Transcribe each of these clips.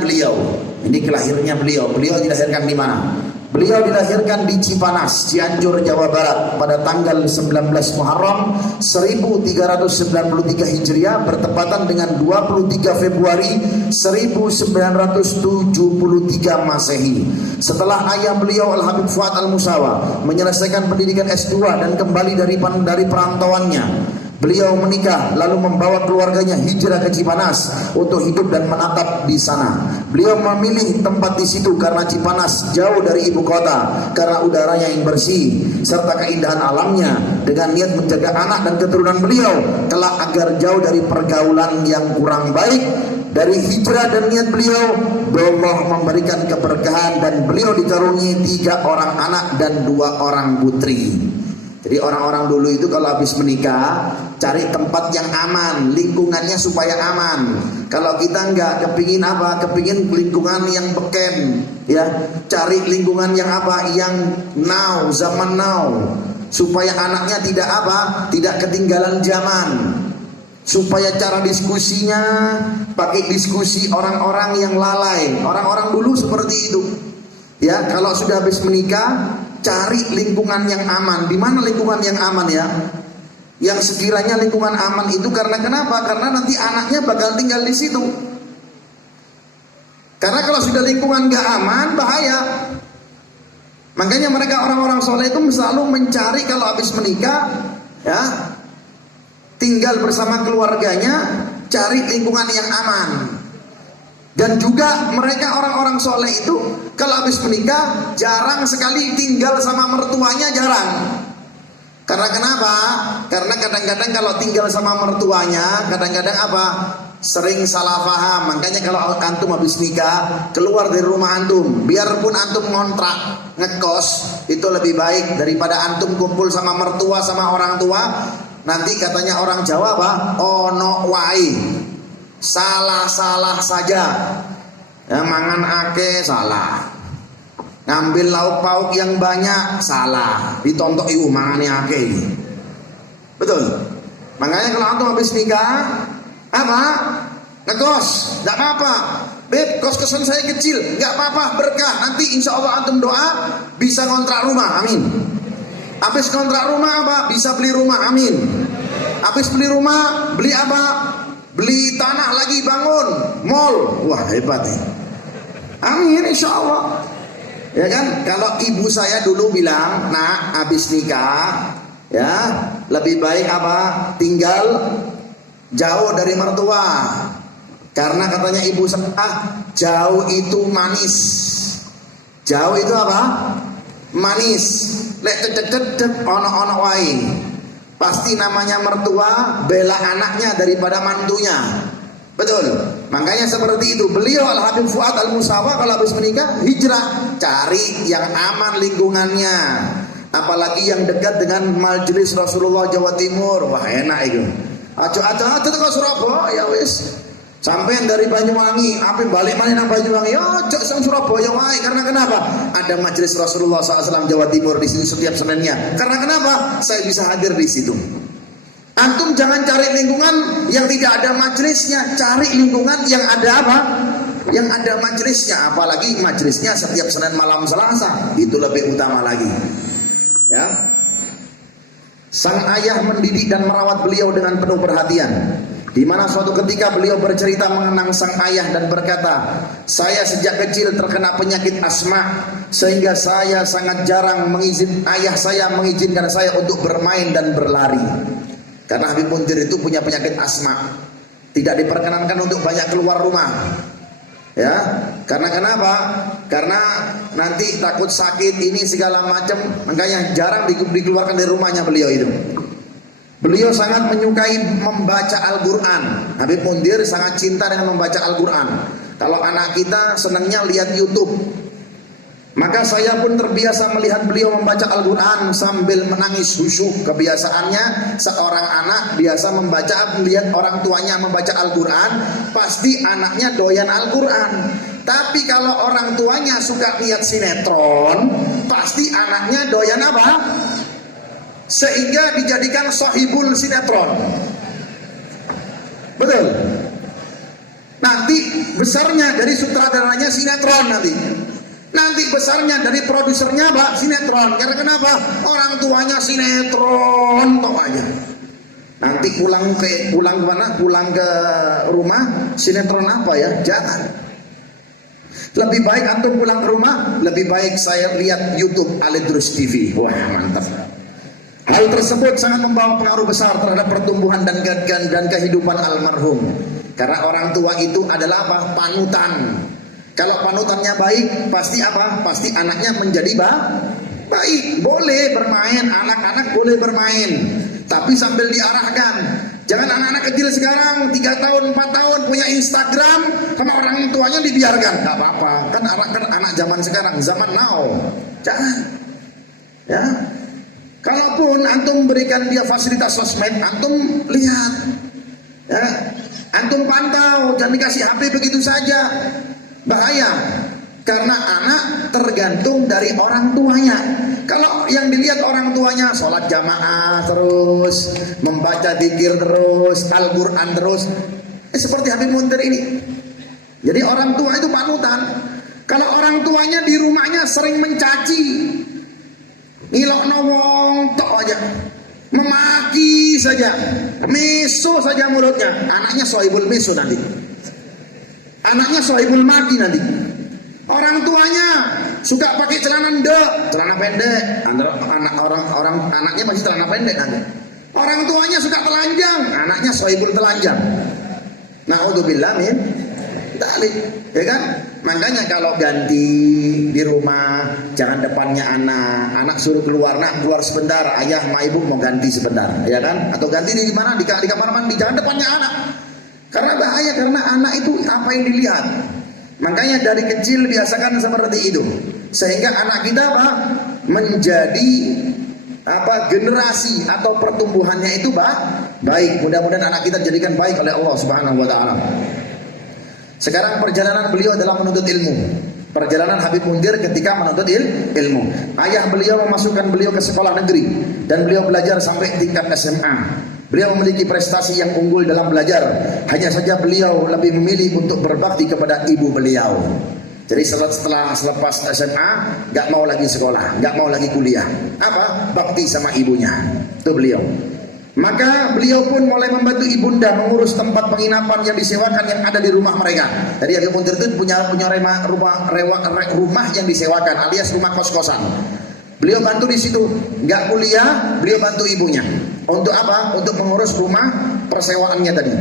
beliau. Ini kelahirnya beliau. Beliau dilahirkan di mana? Beliau dilahirkan di Cipanas, Cianjur, Jawa Barat pada tanggal 19 Muharram 1393 Hijriah bertepatan dengan 23 Februari 1973 Masehi. Setelah ayah beliau Al-Habib Fuad Al-Musawa menyelesaikan pendidikan S2 dan kembali dari perantauannya, beliau menikah lalu membawa keluarganya hijrah ke Cipanas untuk hidup dan menatap di sana. Beliau memilih tempat di situ karena Cipanas jauh dari ibu kota, karena udaranya yang bersih serta keindahan alamnya, dengan niat menjaga anak dan keturunan beliau kelak agar jauh dari pergaulan yang kurang baik. Dari hijrah dan niat beliau, Allah memberikan keberkahan dan beliau dikaruniai 3 orang anak dan 2 orang putri. Jadi orang-orang dulu itu kalau habis menikah cari tempat yang aman, lingkungannya supaya aman. Kalau kita enggak, kepingin apa? Kepingin lingkungan yang beken, ya. Cari lingkungan yang apa? Yang now, zaman now, supaya anaknya tidak apa? Tidak ketinggalan zaman. Supaya cara diskusinya pakai diskusi orang-orang yang lalai. Orang-orang dulu seperti itu. Ya, kalau sudah habis menikah cari lingkungan yang aman. Di mana lingkungan yang aman ya? Yang sekiranya lingkungan aman itu karena kenapa? Karena nanti anaknya bakal tinggal di situ. Karena kalau sudah lingkungan gak aman bahaya. Makanya mereka orang-orang soleh itu selalu mencari kalau habis menikah, ya, tinggal bersama keluarganya, cari lingkungan yang aman. Dan juga mereka orang-orang soleh itu kalau habis menikah jarang sekali tinggal sama mertuanya, jarang. Karena kenapa? Karena kadang-kadang kalau tinggal sama mertuanya, kadang-kadang apa? Sering salah paham. Makanya kalau antum habis nikah keluar dari rumah antum, biarpun antum ngontrak, ngekos, itu lebih baik daripada antum kumpul sama mertua sama orang tua. Nanti katanya orang Jawa apa? Ono wai, salah-salah saja, ya, mangan ake salah, ngambil lauk pauk yang banyak salah, ditontok ibu mangane ake. Betul. Makanya kalau antum habis nikah apa? Ngekos, nggak apa-apa. Beb, kos-kosan saya kecil, nggak apa-apa, berkah. Nanti insya Allah antum doa bisa ngontrak rumah, amin. Habis kontrak rumah apa? Bisa beli rumah, amin. Habis beli rumah, beli apa? Beli tanah lagi, bangun mall. Wah, hebat nih. Amin, insya Allah. Ya kan? Kalau ibu saya dulu bilang, nak, habis nikah, ya, lebih baik apa? Tinggal jauh dari mertua. Karena katanya ibu saya, jauh itu manis. Jauh itu apa? Manis. Lek cecet ono-ono wae. Pasti namanya mertua bela anaknya daripada mantunya. Betul. Makanya seperti itu. Beliau Al-Habib Fuad Al-Musawa kalau habis menikah hijrah, cari yang aman lingkungannya. Apalagi yang dekat dengan majelis Rasulullah Jawa Timur. Wah, enak itu. Aco-aco ke Surabaya wis. Sampai dari Banyuwangi, apa balik mana nang Banyuwangi? Ya, cok sang Surabaya wae. Karena kenapa? Ada majelis Rasulullah SAW Jawa Timur di sini setiap Seninnya. Karena kenapa? Saya bisa hadir di situ. Antum jangan cari lingkungan yang tidak ada majelisnya, cari lingkungan yang ada apa? Yang ada majelisnya. Apalagi majelisnya setiap Senin malam Selasa, itu lebih utama lagi. Ya. Sang ayah mendidik dan merawat beliau dengan penuh perhatian. Di mana suatu ketika beliau bercerita mengenang sang ayah dan berkata, saya sejak kecil terkena penyakit asma sehingga saya sangat jarang ayah saya mengizinkan saya untuk bermain dan berlari. Karena Habib Munzir itu punya penyakit asma, tidak diperkenankan untuk banyak keluar rumah. Ya, karena kenapa? Karena nanti takut sakit ini segala macam, makanya jarang dikeluarkan dari rumahnya beliau itu. Beliau sangat menyukai membaca Al-Quran. Habib Munzir sangat cinta dengan membaca Al-Quran. Kalau anak kita senangnya lihat YouTube, maka saya pun terbiasa melihat beliau membaca Al-Quran sambil menangis khusyuk. Kebiasaannya seorang anak biasa melihat orang tuanya membaca Al-Quran, pasti anaknya doyan Al-Quran. Tapi kalau orang tuanya suka lihat sinetron, pasti anaknya doyan apa? Sehingga dijadikan sahibul sinetron. Betul. Nah, nanti besarnya dari sutradaranya sinetron nanti besarnya dari produsernya sinetron. Karena kenapa? Orang tuanya sinetron toh aja. Nanti pulang ke rumah sinetron apa ya? Jangan. Lebih baik antum pulang ke rumah, lebih baik saya lihat YouTube Alidrus TV. Wah, mantap. Hal tersebut sangat membawa pengaruh besar terhadap pertumbuhan dan kehidupan almarhum. Karena orang tua itu adalah apa? Panutan. Kalau panutannya baik, pasti apa? Pasti anaknya menjadi baik. Boleh bermain, anak-anak boleh bermain, tapi sambil diarahkan. Jangan anak-anak kecil sekarang 3 tahun, 4 tahun punya Instagram, sama orang tuanya dibiarkan. Gak apa-apa, kan anak zaman sekarang, zaman now. Jangan. Ya. Kalaupun antum berikan dia fasilitas sosmed, antum lihat. Ya. Antum pantau, jangan dikasih HP begitu saja. Bahaya. Karena anak tergantung dari orang tuanya. Kalau yang dilihat orang tuanya sholat jamaah terus, membaca dzikir terus, Al-Quran terus, seperti Habib Muntir ini. Jadi orang tua itu panutan. Kalau orang tuanya di rumahnya sering mencaci, ngilokno wong tok aja, memaki saja, meso saja mulutnya, anaknya sohibul meso nanti, anaknya sohibul maki nanti. Orang tuanya suka pakai celana pendek, anaknya masih celana pendek nanti. Orang tuanya suka telanjang, anaknya sohibul telanjang. Naudzubillah min dzalik, ya kan? Makanya kalau ganti di rumah, jangan depannya anak suruh keluar, keluar sebentar, ayah sama ibu mau ganti sebentar, ya kan? Atau ganti di mana? Di kamar mandi, jangan depannya anak. Karena bahaya, karena anak itu apa yang dilihat. Makanya dari kecil biasakan seperti itu, sehingga anak kita menjadi generasi atau pertumbuhannya itu baik. Mudah-mudahan anak kita jadikan baik oleh Allah Subhanahu wa taala. Sekarang perjalanan beliau adalah menuntut ilmu. Perjalanan Habib Muntir ketika menuntut ilmu. Ayah beliau memasukkan beliau ke sekolah negeri dan beliau belajar sampai tingkat SMA. Beliau memiliki prestasi yang unggul dalam belajar. Hanya saja beliau lebih memilih untuk berbakti kepada ibu beliau. Jadi selepas SMA gak mau lagi sekolah, gak mau lagi kuliah. Apa? Bakti sama ibunya. Itu beliau. Maka beliau pun mulai membantu ibunda mengurus tempat penginapan yang disewakan yang ada di rumah mereka. Jadi Habib Muntir itu punya rumah yang disewakan, alias rumah kos-kosan. Beliau bantu di situ, nggak kuliah, beliau bantu ibunya. Untuk apa? Untuk mengurus rumah persewaannya tadi.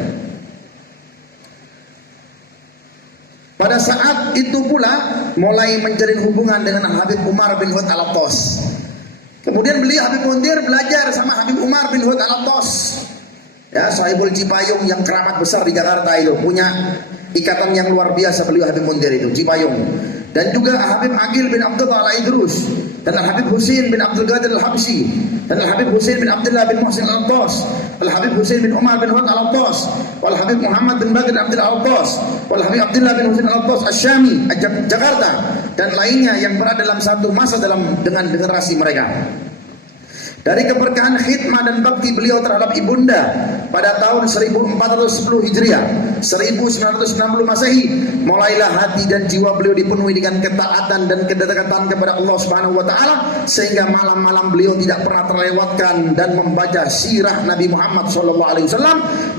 Pada saat itu pula mulai menjalin hubungan dengan Habib Umar bin Hud Al-Attas. Kemudian beliau Habib Muntir belajar sama Habib Umar bin Hud Al-Attas. Ya, sahibul Cipayung yang keramat besar di Jakarta itu, punya ikatan yang luar biasa beliau Habib Muntir itu, Cipayung. Dan juga Habib Aqil bin Abdullah Al-Idrus, dan Habib Husain bin Abdul Qadir Al-Habsyi, dan Habib Husain bin Abdullah bin Muhsin Al-Attas, Habib Husain bin Umar bin Hud Al-Attas, wal Habib Muhammad bin Bakir Abdul Al-Attas, wal Habib Abdullah bin Husain Al-Attas Asy-Syami Jakarta, dan lainnya yang berada dalam satu masa dengan generasi mereka. Dari keberkahan khidmah dan bakti beliau terhadap ibunda pada tahun 1410 Hijriah, 1960 Masehi, mulailah hati dan jiwa beliau dipenuhi dengan ketaatan dan kedekatan kepada Allah Subhanahu wa taala, sehingga malam-malam beliau tidak pernah terlewatkan dan membaca sirah Nabi Muhammad SAW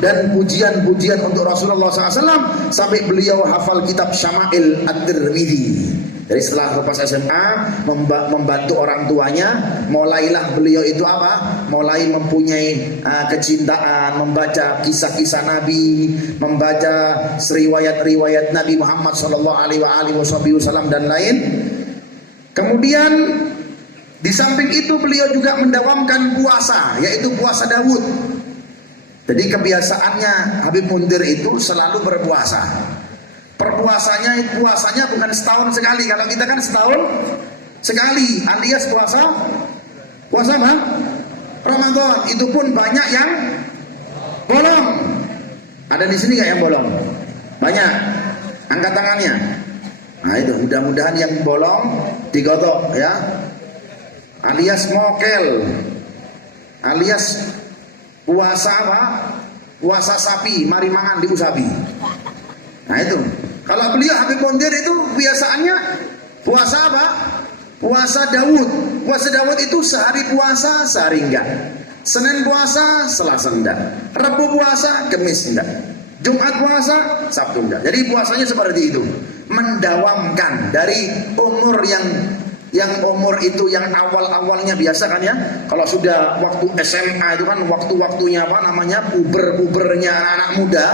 dan pujian-pujian untuk Rasulullah SAW, sampai beliau hafal kitab Syama'il At-Tirmidzi. Jadi setelah lepas SMA membantu orang tuanya, mulailah beliau itu mulai mempunyai kecintaan, membaca kisah-kisah Nabi, membaca riwayat-riwayat Nabi Muhammad sallallahu alaihi wasallam dan lain. Kemudian di samping itu beliau juga mendawamkan puasa, yaitu puasa Daud. Jadi kebiasaannya Habib Muntir itu selalu berpuasa. Puasanya bukan setahun sekali. Kalau kita kan setahun sekali, alias puasa Ramadan. Itu pun banyak yang bolong. Ada di sini nggak yang bolong? Banyak. Angkat tangannya. Nah itu, mudah-mudahan yang bolong digodok ya. Alias mokel, alias puasa Puasa sapi, mari mangan diusapi. Nah itu. Kalau beliau Habib Mundir itu biasaannya puasa apa? Puasa Daud. Puasa Daud itu sehari puasa, sehari enggak. Senin puasa, Selasa enggak. Rabu puasa, Kamis enggak. Jumat puasa, Sabtu enggak. Jadi puasanya seperti itu. Mendawamkan dari umur yang umur itu yang awal-awalnya biasa kan ya. Kalau sudah waktu SMA itu kan waktu-waktunya apa namanya? Puber-pubernya anak-anak muda.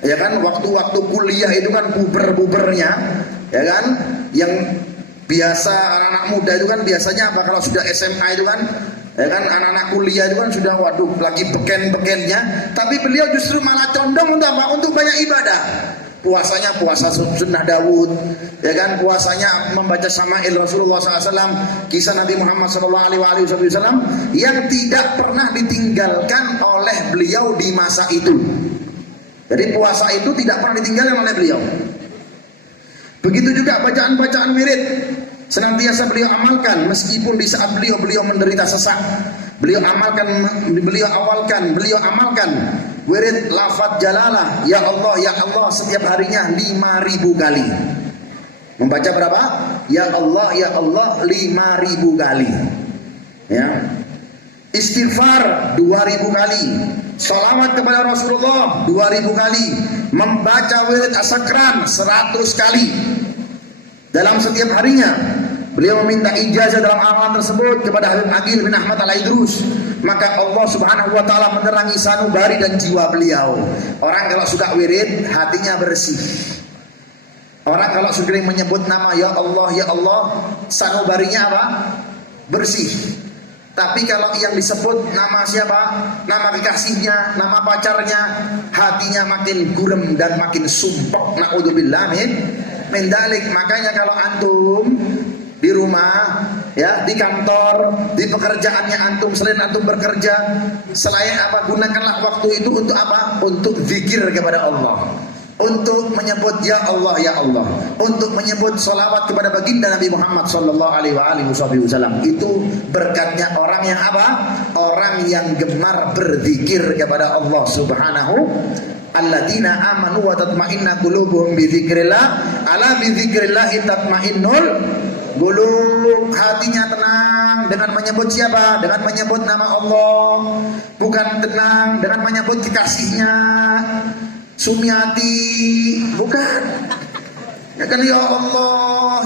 Ya kan, waktu-waktu kuliah itu kan puber-pubernya, ya kan, yang biasa anak-anak muda itu kan biasanya apa, kalau sudah SMA itu kan, ya kan, anak-anak kuliah itu kan sudah waduh lagi beken-bekennya, tapi beliau justru malah condong untuk apa? Untuk banyak ibadah. Puasanya puasa sunnah Daud, ya kan, puasanya membaca Syama'il Rasulullah SAW, kisah Nabi Muhammad SAW yang tidak pernah ditinggalkan oleh beliau di masa itu. Jadi puasa itu tidak pernah ditinggalkan oleh beliau. Begitu juga bacaan-bacaan wirid senantiasa beliau amalkan meskipun di saat beliau menderita sesak. Beliau amalkan wirid lafaz jalalah, ya Allah setiap harinya 5.000 kali. Membaca berapa? Ya Allah 5.000 kali. Ya. Istighfar 2.000 kali. Salawat kepada Rasulullah 2.000 kali. Membaca wirid as-sakran 100 kali dalam setiap harinya. Beliau meminta ijazah dalam amalan tersebut kepada Habib Aqil bin Ahmad Al-Idrus. Maka Allah Subhanahu wa taala menerangi sanubari dan jiwa beliau. Orang kalau sudah wirid hatinya bersih. Orang kalau sudah menyebut nama ya Allah sanubarinya apa? Bersih. Tapi kalau yang disebut nama siapa? Nama kekasihnya, nama pacarnya, hatinya makin gurem dan makin sumpah. Naudzubillah min dzalik. Makanya kalau antum di rumah, ya, di kantor, di pekerjaannya antum, selain antum bekerja, selain apa, gunakanlah waktu itu untuk apa? Untuk zikir kepada Allah. Untuk menyebut ya Allah, untuk menyebut salawat kepada baginda Nabi Muhammad sallallahu alaihi wasallam. Itu berkatnya orang yang apa? Orang yang gemar berzikir kepada Allah Subhanahu. Alladzina amanu wa tatma'inna qulubuhum bi dzikrillah, ala bi dzikrillah tatma'innul qulub. Hatinya tenang dengan menyebut siapa? Dengan menyebut nama Allah. Bukan tenang dengan menyebut kekasihnya Sumiati, bukan. Ya kan, ya Allah.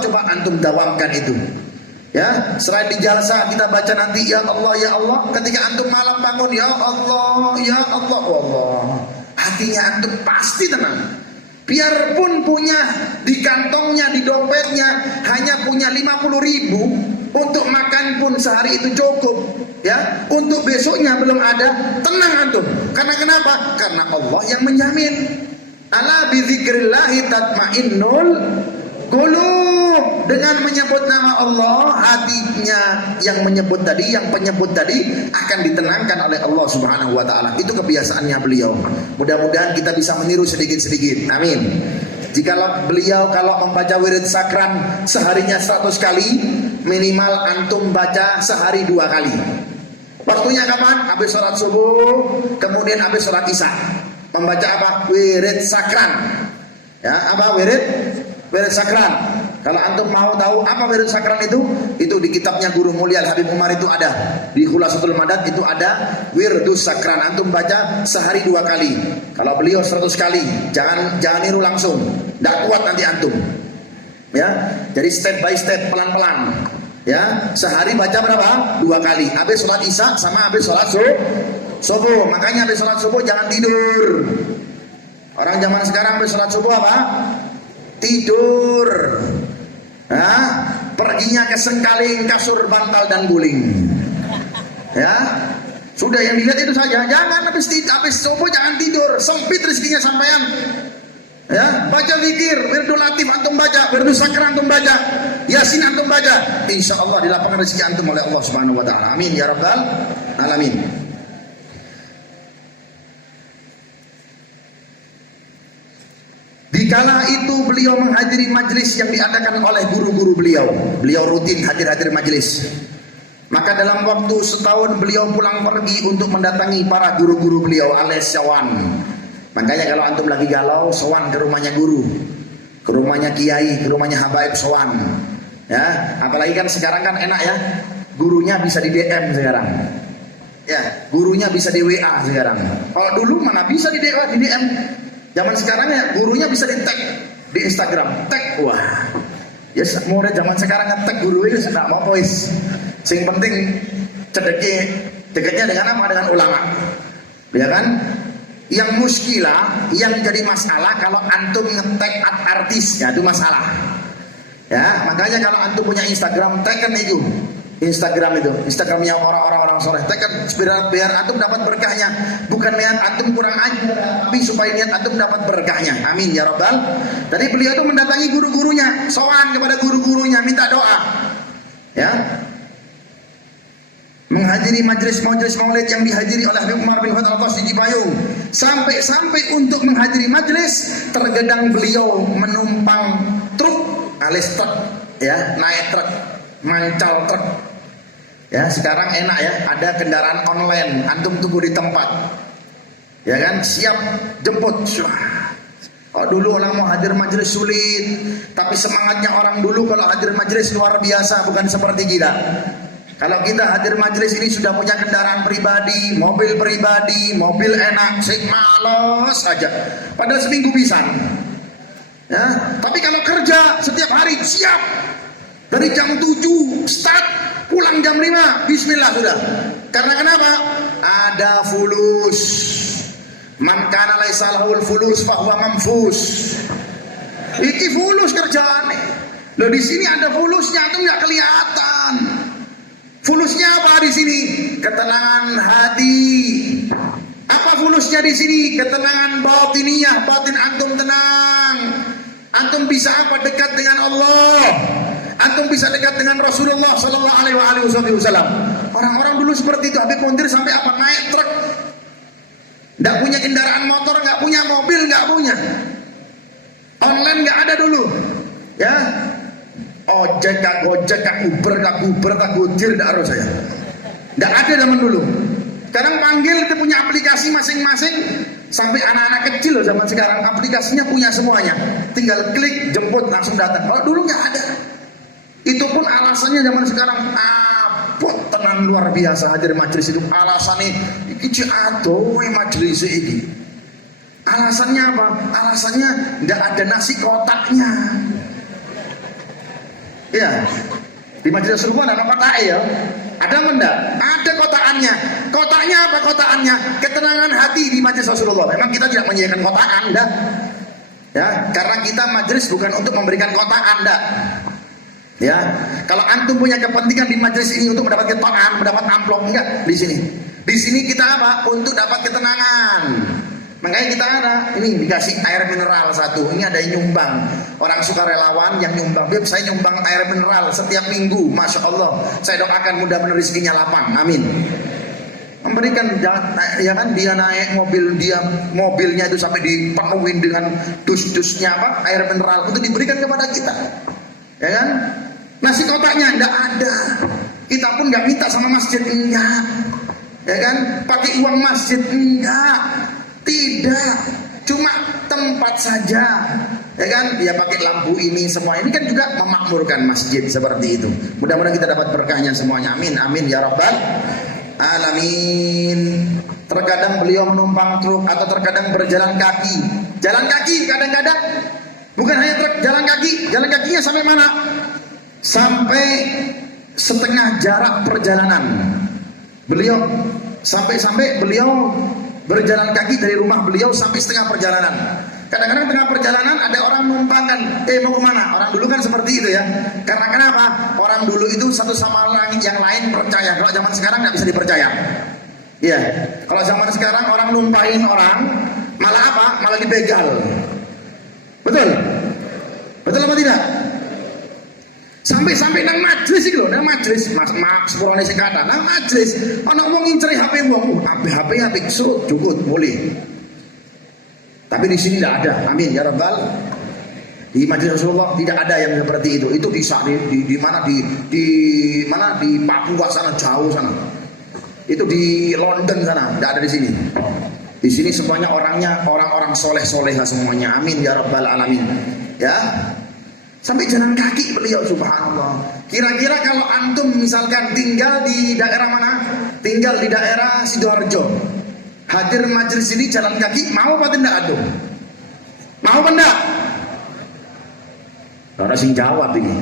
Coba antum dawamkan itu. Ya, selain di jalsa kita baca nanti ya Allah. Ketika antum malam bangun ya Allah. Hatinya antum pasti tenang. Biarpun punya di kantongnya, di dompetnya hanya punya 50.000, untuk makan pun sehari itu cukup. Ya, untuk besoknya belum ada, tenang antum. Karena kenapa? Karena Allah yang menjamin. Ala bi dzikrillahi tatmainnul qulub. Dengan menyebut nama Allah, hatinya yang menyebut tadi, yang penyebut tadi akan ditenangkan oleh Allah Subhanahu wa taala. Itu kebiasaannya beliau. Mudah-mudahan kita bisa meniru sedikit-sedikit. Amin. Jika beliau kalau membaca wirid sakran seharinya 100 kali, minimal antum baca sehari 2 kali. Waktunya kapan? Habis sholat subuh, kemudian habis sholat isya. Membaca apa? Wirid sakran. Ya, apa wirid? Wirid sakran. Kalau antum mau tahu apa wirid sakran itu di kitabnya Guru Mulia Habib Umar itu ada. Di Khulasatul Madad itu ada wirdus sakran. Antum baca sehari 2 kali. Kalau beliau 100 kali, jangan niru langsung. Tidak kuat nanti antum. Ya, jadi step by step, pelan-pelan. Ya, sehari baca berapa? 2 kali. Habis sholat isya sama habis sholat subuh. Makanya habis sholat subuh jangan tidur. Orang zaman sekarang habis sholat subuh apa? Tidur. Nah, perginya ke sengkaling, kasur, bantal dan guling. Ya, sudah yang dilihat itu saja. Jangan habis subuh jangan tidur. Sempit rezekinya sampean. Ya, baca zikir, wirdul latif antum baca, wirdul sakran antum baca, yasin antum baca. Insyaallah dilapangkan rezeki antum oleh Allah Subhanahu wa taala. Amin ya rabbal alamin. Dikala itu beliau menghadiri majlis yang diadakan oleh guru-guru beliau. Beliau rutin hadir majlis. Maka dalam waktu setahun beliau pulang pergi untuk mendatangi para guru-guru beliau alias Syawan. Makanya kalau antum lagi galau, sowan ke rumahnya guru, ke rumahnya kiai, ke rumahnya habaib, sowan. Ya, apalagi kan sekarang kan enak ya, gurunya bisa di DM sekarang. Ya, gurunya bisa di WA sekarang. Kalau dulu mana bisa di DM. Zaman sekarang ya gurunya bisa di tag di Instagram, tag. Wah, ya murid zaman sekarang nge-tag guru itu sudah mau pois. Sing penting dekatnya dengan apa? Dengan ulama. Ya kan? Yang muskilah, yang jadi masalah kalau antum nge-tag artis, ya itu masalah. Ya, makanya kalau antum punya Instagram, tagkan itu. Instagramnya orang-orang soleh, tagkan biar antum dapat berkahnya. Bukan niat antum kurang ajar, tapi supaya niat antum dapat berkahnya. Amin ya rabbal. Tadi beliau itu mendatangi guru-gurunya, sowan kepada guru-gurunya, minta doa. Ya. Menghadiri majelis maulid yang dihadiri oleh Habib Umar bin Khattab di Cipayung. Sampai untuk menghadiri majelis, terkadang beliau menumpang truk alias truk, ya, naik truk, mancal truk. Ya, sekarang enak ya, ada kendaraan online, antum tunggu di tempat. Ya kan, siap jemput. Oh, dulu orang mau hadir majelis sulit, tapi semangatnya orang dulu kalau hadir majelis luar biasa, bukan seperti kita. Kalau kita hadir majelis ini sudah punya kendaraan pribadi, mobil pribadi, mobil enak, sing males aja. Padahal seminggu bisa. Ya, tapi kalau kerja setiap hari siap. Dari jam 7 start, pulang jam 5, bismillah sudah. Karena kenapa? Ada fulus. Man kana laisa lahul fulus fa huwa mamfus. Iki fulus kerjaane. Loh di sini ada fulusnya, itu enggak kelihatan. Fulusnya apa di sini? Ketenangan hati. Apa fulusnya di sini? Ketenangan batiniyah, batin antum tenang. Antum bisa apa? Dekat dengan Allah. Antum bisa dekat dengan Rasulullah sallallahu alaihi wasallam. Orang-orang dulu seperti itu. Habib Mundir sampai apa? Naik truk. Enggak punya kendaraan motor, enggak punya mobil, enggak punya. Online enggak ada dulu. Ya. Ojek, Gojek, Uber, Gojir, tidak harus saya. Tidak ada zaman dulu. Sekarang panggil, kita punya aplikasi masing-masing. Sampai anak-anak kecil loh zaman sekarang, aplikasinya punya semuanya. Tinggal klik, jemput, langsung datang. Kalau dulu nggak ada. Itu pun alasannya zaman sekarang, tenang luar biasa hadir majelis itu. Alasannya, iki adoh majelis ini. Alasannya apa? Alasannya nggak ada nasi kotaknya. Ya, di majelis Rasulullah ada kotak ya. Ada enggak? Ada kotakannya. Kotaknya apa kotakannya? Ketenangan hati di majelis Rasulullah. Memang kita tidak menyediakan kotakan, enggak. Ya, karena kita majelis bukan untuk memberikan kotakan, enggak. Ya, kalau antum punya kepentingan di majelis ini untuk mendapatkan kotakan, mendapat amplop, enggak di sini. Di sini kita apa? Untuk dapat ketenangan. Makanya kita ada ini dikasih air mineral satu. Ini ada yang nyumbang. Orang sukarelawan yang nyumbang. Beb, saya nyumbang air mineral setiap minggu. Masya Allah. Saya doakan mudah-mudahan rezekinya lapang. Amin. Memberikan ya kan, dia naik mobil, dia mobilnya itu sampai dipenuhi dengan dus-dusnya apa? Air mineral untuk diberikan kepada kita. Ya kan? Nasi kotaknya enggak ada. Kita pun enggak minta sama masjid, enggak. Ya kan? Pakai uang masjid, enggak. Tidak, cuma tempat saja, ya kan? Dia pakai lampu ini semua ini kan juga memakmurkan masjid seperti itu. Mudah-mudahan kita dapat berkahnya semuanya. Amin, amin ya rabbal alamin. Terkadang beliau menumpang truk atau terkadang berjalan kaki. Jalan kaki kadang-kadang bukan hanya truk, jalan kaki. Jalan kakinya sampai mana? Sampai setengah jarak perjalanan. Beliau sampai beliau berjalan kaki dari rumah beliau sampai setengah perjalanan. Kadang-kadang tengah perjalanan ada orang menumpangkan, mau kemana? Orang dulu kan seperti itu ya. Karena kenapa? Orang dulu itu satu sama yang lain percaya. Kalau zaman sekarang nggak bisa dipercaya. Iya. Kalau zaman sekarang orang numpahin orang, malah apa? Malah dibegal. Betul? Betul apa tidak? Sampai nang majelis iki lho, nang majelis Mas sepurane sing kata, nang majelis ana wong nginceri HP wong, HP surut jukut boleh. Tapi di sini tidak ada. Amin ya rabbal. Di majelis Rasulullah tidak ada yang seperti itu. Itu di mana di Papua sana, jauh sana. Itu di London sana, tidak ada di sini. Di sini semuanya orangnya orang-orang soleh-soleh semuanya. Amin ya rabbal alamin. Ya. Sampai jalan kaki beliau, subhanallah. Kira-kira kalau antum misalkan tinggal di daerah mana? Tinggal di daerah Sidoarjo. Hadir majelis ini jalan kaki, mau apa tidak antum? Mau apa tidak? Orang sing jawab ini.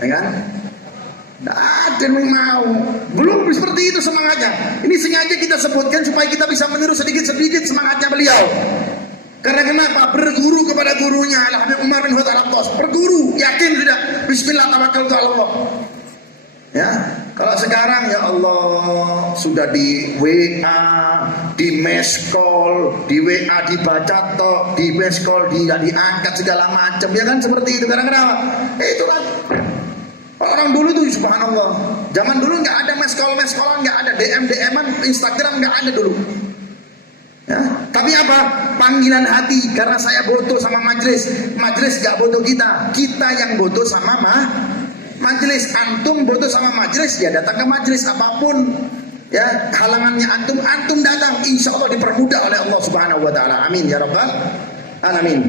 Ya kan? Tidak ada yang mau. Belum seperti itu semangatnya. Ini sengaja kita sebutkan supaya kita bisa meniru sedikit-sedikit semangatnya beliau. Karena kenapa? Berguru kepada gurunya Al-Habib Umar bin Khattab Al-Attas. Berguru, yakin sudah. Bismillah tawakkaltu ala Allah. Ya, kalau sekarang ya Allah sudah di WA, di mass call, di WA dibaca tok, di mass call tidak diangkat segala macam. Ya kan seperti itu. Karena kenapa? Itulah orang dulu itu subhanallah. Zaman dulu nggak ada mass callan, nggak ada DM-an, Instagram nggak ada dulu. Ya, tapi apa? Panggilan hati. Karena saya butuh sama majelis. Majelis gak butuh kita. Kita yang butuh sama majelis. Antum butuh sama majelis, ya datang ke majelis. Apapun ya halangannya antum datang. Insya Allah dipermudah oleh Allah Subhanahu Wa Taala. Amin ya rabbal alamin.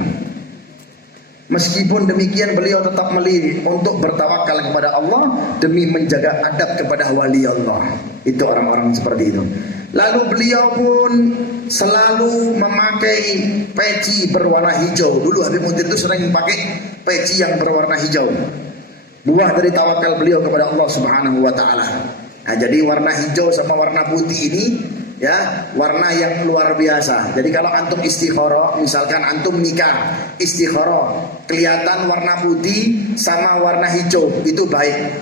Meskipun demikian beliau tetap memilih untuk bertawakal kepada Allah demi menjaga adab kepada wali Allah. Itu orang-orang seperti itu. Lalu beliau pun selalu memakai peci berwarna hijau. Dulu Habib Munzir itu sering pakai peci yang berwarna hijau. Buah dari tawakal beliau kepada Allah Subhanahu Wa Taala. Nah, jadi warna hijau sama warna putih ini ya warna yang luar biasa. Jadi kalau antum istikharah, misalkan antum nikah istikharah, kelihatan warna putih sama warna hijau, itu baik.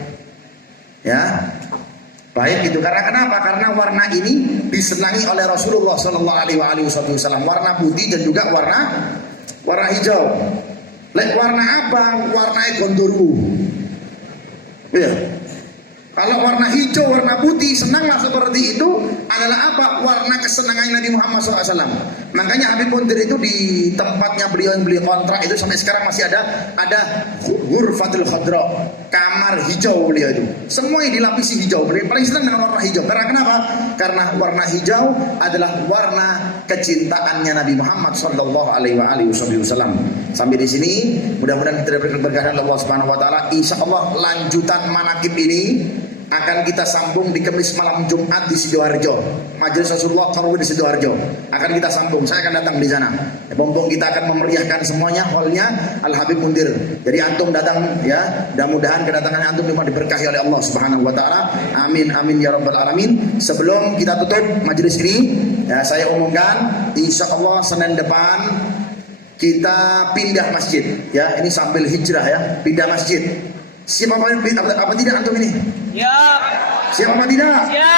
Ya. Baik itu karena kenapa? Karena warna ini disenangi oleh Rasulullah Sallallahu Alaihi Wasallam. Warna putih dan juga warna hijau. Warna apa? Warna gondoru. Ya. Kalau warna hijau, warna putih, senanglah seperti itu adalah apa? Warna kesenangan Nabi Muhammad SAW. Makanya Habib Munzir itu di tempatnya beliau yang beli kontrak itu sampai sekarang masih ada Ghurfatul Khadra, kamar hijau beliau itu. Semua yang dilapisi hijau. Beliau paling senang dengan warna hijau. Karena kenapa? Karena warna hijau adalah warna kecintaannya Nabi Muhammad Sallallahu Alaihi Wasallam. Sampai di sini, mudah-mudahan kita berkah Allah Subhanahu Wa Taala. Insya Allah lanjutan manakib ini akan kita sambung di Kamis malam Jumat di Sidoarjo. Majelis Rasulullah Qarwi di Sidoarjo akan kita sambung. Saya akan datang di sana. Bombong kita akan memeriahkan semuanya. Hallnya Al Habib Munzir. Jadi antum datang ya. Mudah-mudahan kedatangan antum memang diberkahi oleh Allah Subhanahu Wa Taala. Amin amin ya rabbal alamin. Sebelum kita tutup majelis ini, ya, saya umumkan insya Allah Senin depan kita pindah masjid. Ya, ini sambil hijrah ya, pindah masjid. Siapa apa tidak antum ini? Ya. Siapa apa tidak? Ya.